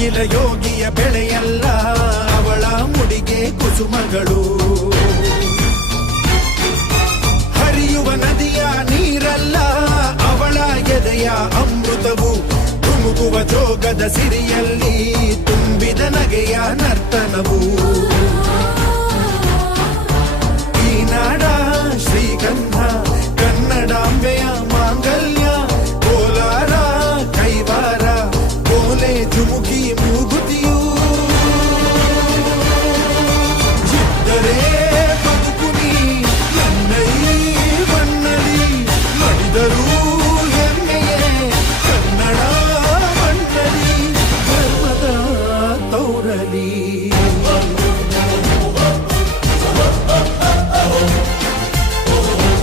ನೇಗಿಲ ಯೋಗಿಯ ಬೆಳೆಯಲ್ಲ, ಅವಳ ಮುಡಿಗೆ ಕುಸುಮಗಳು. ಹರಿಯುವ ನದಿಯ ನೀರಲ್ಲ, ಅವಳ ಎದೆಯ ಅಮೃತವು. ತುಮುಕುವ ಜೋಗದ ಸಿರಿಯಲ್ಲಿ ತುಂಬಿದ ನಗೆಯ ನರ್ತನವು.